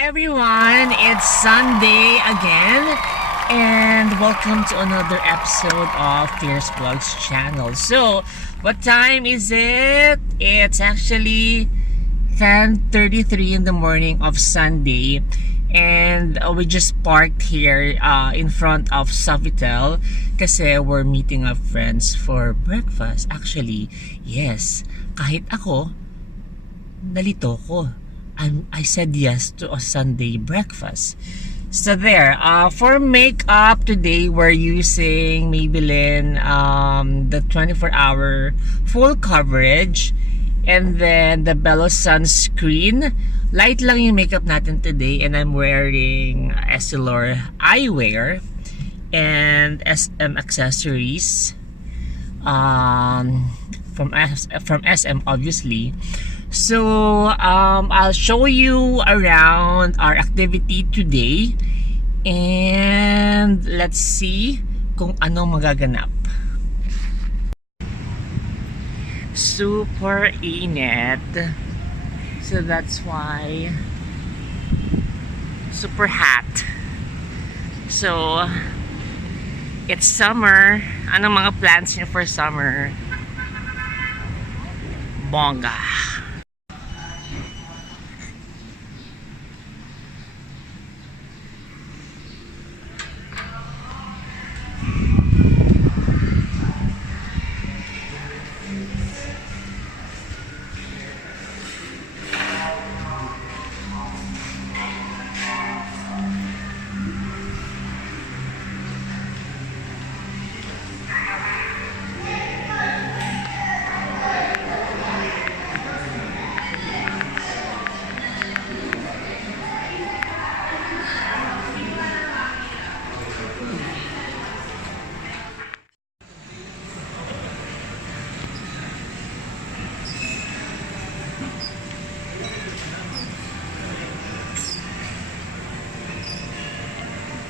everyone, it's Sunday again and welcome to another episode of Fierce Vlogs channel. So, what time is it? It's actually 10:33 in the morning of Sunday and we just parked here in front of Sofitel kasi we're meeting up friends for breakfast. Actually, yes, kahit ako, nalito ko. I said yes to a Sunday breakfast. So there, for makeup today, we're using Maybelline, the 24-hour full coverage, and then the Bello sunscreen. Light lang yung makeup natin today, and I'm wearing Essilor eyewear and SM accessories from SM, obviously. So, I'll show you around our activity today and let's see kung ano magaganap. Super init. So that's why super hot. So, it's summer. Anong mga plans niyo for summer? Bongga.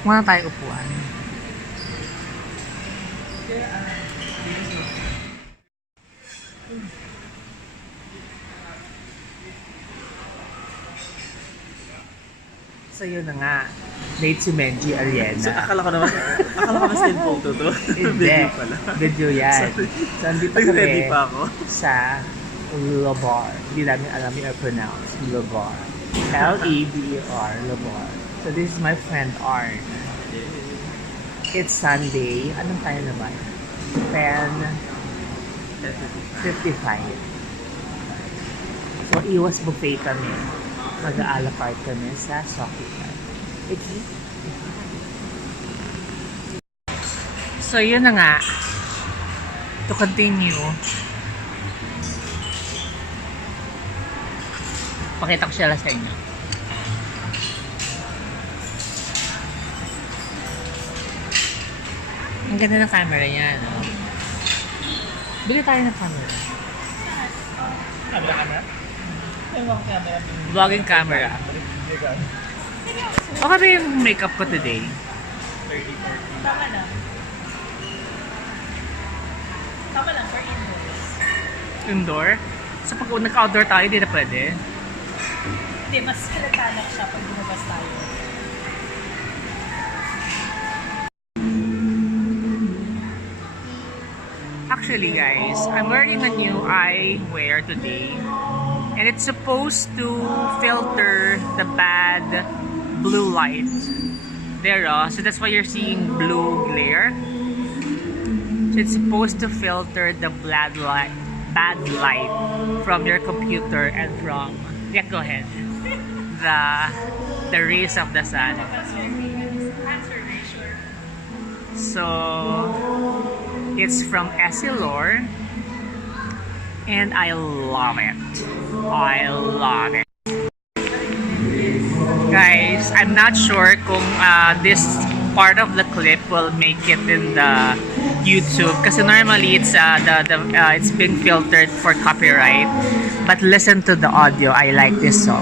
Muna tayo upuan. So yun na nga. Late si Menji Ariena. So akala ko still photo to. Hindi. Video yan. So andito kami ready pa ako sa Lobar. Hindi namin alam yung pronounce. Lobar. L-E-B-R. Lobar. So this is my friend Arn. It's Sunday. Anong time naman? 10:55. So iwas buffet kami. Mag-a-la carte kami sa Sofitel. So yun na nga. To continue. Pakita ko siya sa inyo. Ang ganda ng camera niya, no? Bili tayo ng camera. Camera? Ewan camera. Vlogging camera. Okay ba yung makeup ko today? 30-40. Tama lang. Tama lang for indoors. Indoor? So pag nag-outdoor tayo, di na pwede? Hindi, mas halata lang siya pag lumabas tayo. Actually guys, I'm wearing a new eyewear today and it's supposed to filter the bad blue light there, so that's why you're seeing blue glare. So it's supposed to filter the bad light from your computer and from, yeah, go ahead, the rays of the sun. So it's from Essilor and I love it. I love it. Guys, I'm not sure kung this part of the clip will make it in the YouTube kasi normally it's it's being filtered for copyright. But listen to the audio. I like this song.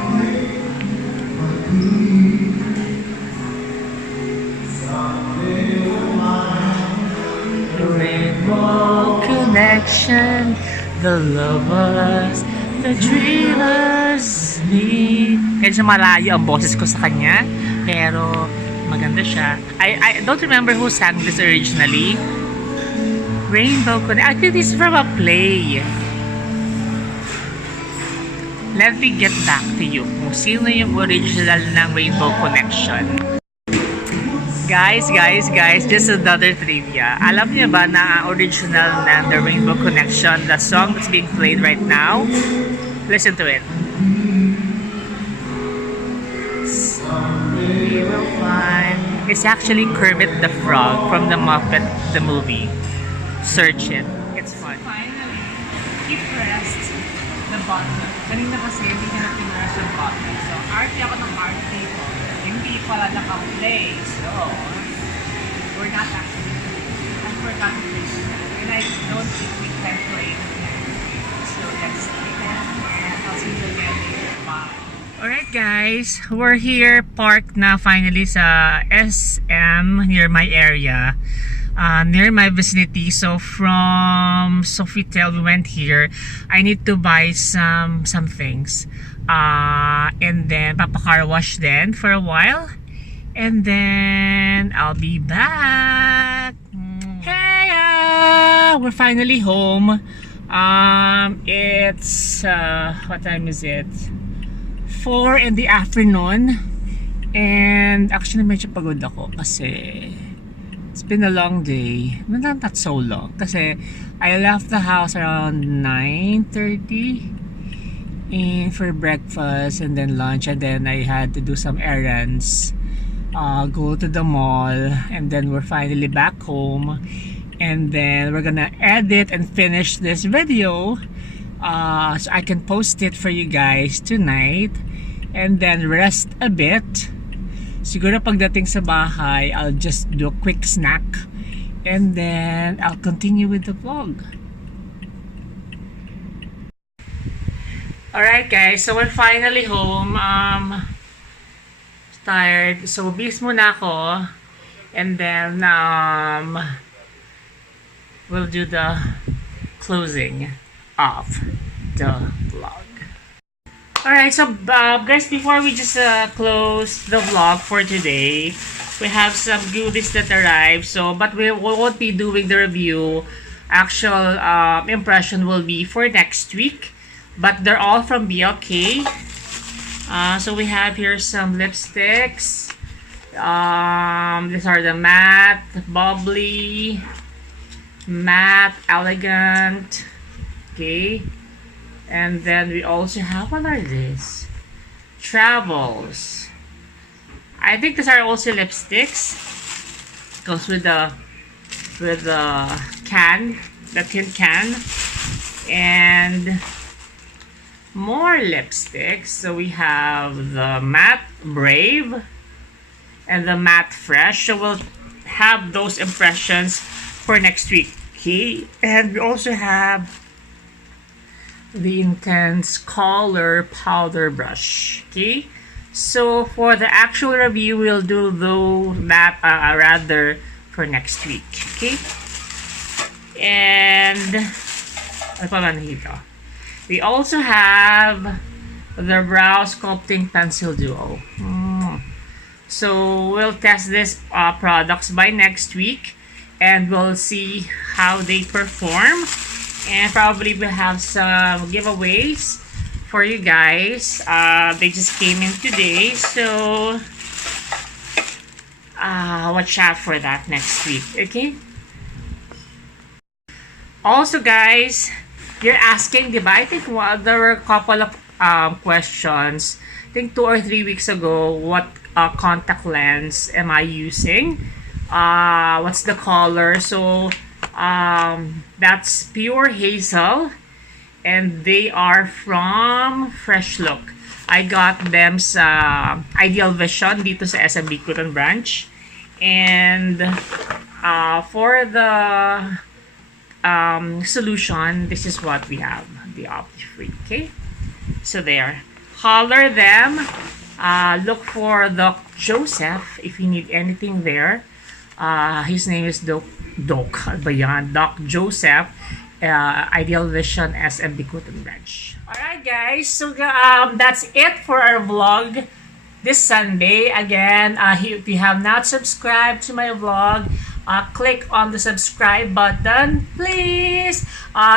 Rainbow connection, the lovers The dreamers need. Medyo malayo ang boses ko sa kanya, pero maganda siya. I don't remember who sang this originally. Rainbow Connection. Actually, this is from a play. Let me get back to you. Kung sino yung original ng Rainbow Connection. Guys, just another trivia. Alam niyo ba na ang original ng The Rainbow Connection, the song that's being played right now? Listen to it. Someday we'll find. It's actually Kermit the Frog from the Muppet, the movie. Search it. It's fun. Finally, he pressed the button. Kanina kasi hindi niya na-press yung button. So, RT ako ng RT ko. Hindi pala naka-play. So, we're not actually. I forgot to play. And I don't think we can play it again. So, let's play it. And I'll see you again later. Bye. Alright guys, we're here parked na finally sa SM near my area. Near my vicinity. So from Sofitel we went here. I need to buy some things. And then papa-car wash then for a while. And then I'll be back. Hey, we're finally home. It's what time is it? 4 in the afternoon. And actually medyo pagod ako kasi it's been a long day. Not so long. Kasi I left the house around 9:30 and for breakfast and then lunch, and then I had to do some errands, go to the mall, and then we're finally back home, and then we're gonna edit and finish this video so I can post it for you guys tonight, and then rest a bit. Siguro pagdating sa bahay, I'll just do a quick snack and then I'll continue with the vlog. Alright guys, so we're finally home. Tired. So bis muna ako and then we'll do the closing of the vlog. Alright, so guys, before we just close the vlog for today, we have some goodies that arrived. So, but we won't be doing the review. Actual impression will be for next week. But they're all from BLK. So we have here some lipsticks. These are the matte, bubbly, matte, elegant. Okay. And then we also have, what are these? Travels. I think these are also lipsticks. Goes with the can, the tin can. And more lipsticks. So we have the matte Brave and the matte Fresh. So we'll have those impressions for next week. Okay. And we also have the Intense Color Powder Brush. Okay, so for the actual review, we'll do that rather for next week. Okay, and ano pa ba nito? We also have the Brow Sculpting Pencil Duo. So we'll test these products by next week, and we'll see how they perform. And probably we'll have some giveaways for you guys. They just came in today, so watch out for that next week. Okay. Also, guys, you're asking, diba? I think there were a couple of questions. I think 2 or 3 weeks ago, what contact lens am I using? What's the color? So that's Pure Hazel, and they are from Fresh Look. I got them sa Ideal Vision dito sa SM Bicol branch. And for the solution, this is what we have, the Opti-Free. Okay, so there, holler them. Look for Doc Joseph if you need anything there. His name is Doc Joseph, Ideal Vision SM Bikutan branch. Alright guys, so that's it for our vlog this Sunday. Again, if you have not subscribed to my vlog, click on the subscribe button, please.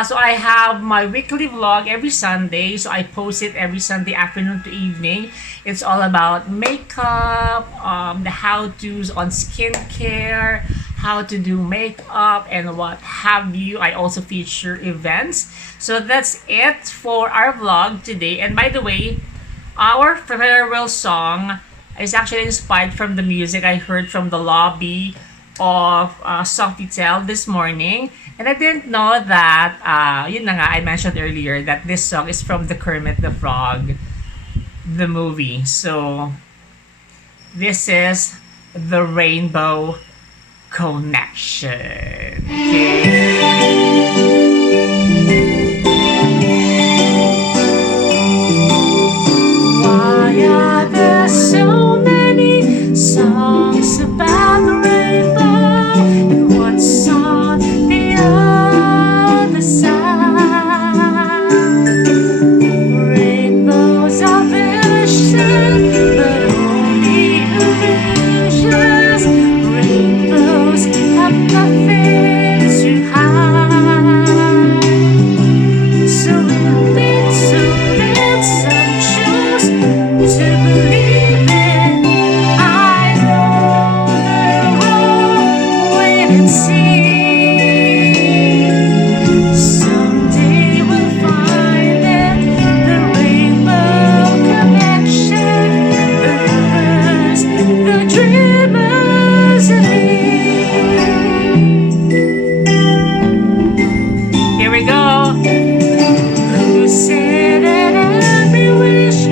So I have my weekly vlog every Sunday. So I post it every Sunday afternoon to evening. It's all about makeup, the how-tos on skincare, how to do makeup, and what have you. I also feature events. So that's it for our vlog today. And by the way, our farewell song is actually inspired from the music I heard from the lobby of Sofitel this morning. And I didn't know that, yun na nga, I mentioned earlier that this song is from the Kermit the Frog, the movie. So, this is the Rainbow Connection. Why are there so many songs about the rainbow? And what's on the other side? Rainbows are vision, but only illusions. Rainbows have nothing to hide. So let's some choose to believe in. I know they're wrong, wait and see. Someday we'll find it, the rainbow connection, the lovers, the dreamers and me. Here we go. Who said that every wish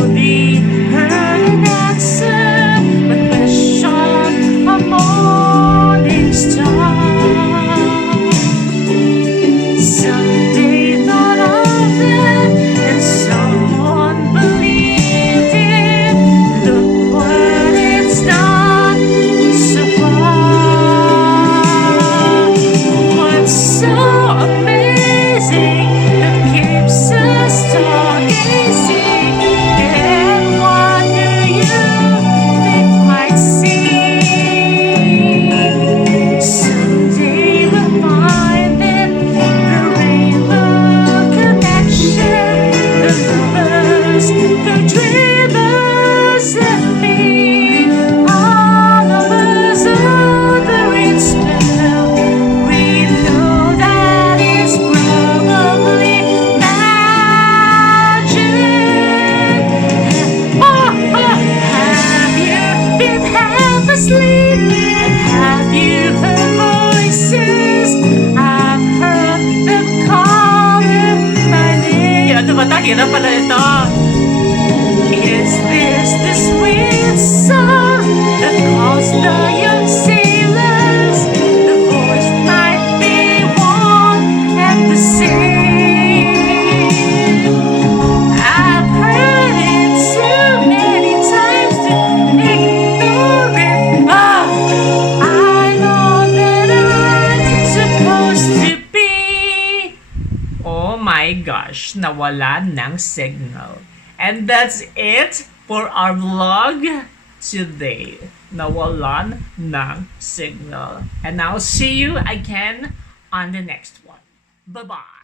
would be heard and answered? But question a morning star. Someday thought of them and someone believed it. Look what it's done so far. What's so amazing that keeps us stargazing? And what do you think might see? Someday we'll find it, the rainbow connection, the lovers, the dreamers and me. All of us under its spell. We know that it's probably magic. Have you been half asleep? Have you heard voices? I've heard them calling my name. Ano ba tayo? Hirap pala ito. Is this the sweet song that calls the young sailors? The voice might be one and the same. I've heard it too many times to ignore it. Oh, I know that I'm supposed to be. Oh my gosh, nawala ng signal. And that's it for our vlog today. Nawalan ng signal. And I'll see you again on the next one. Bye-bye.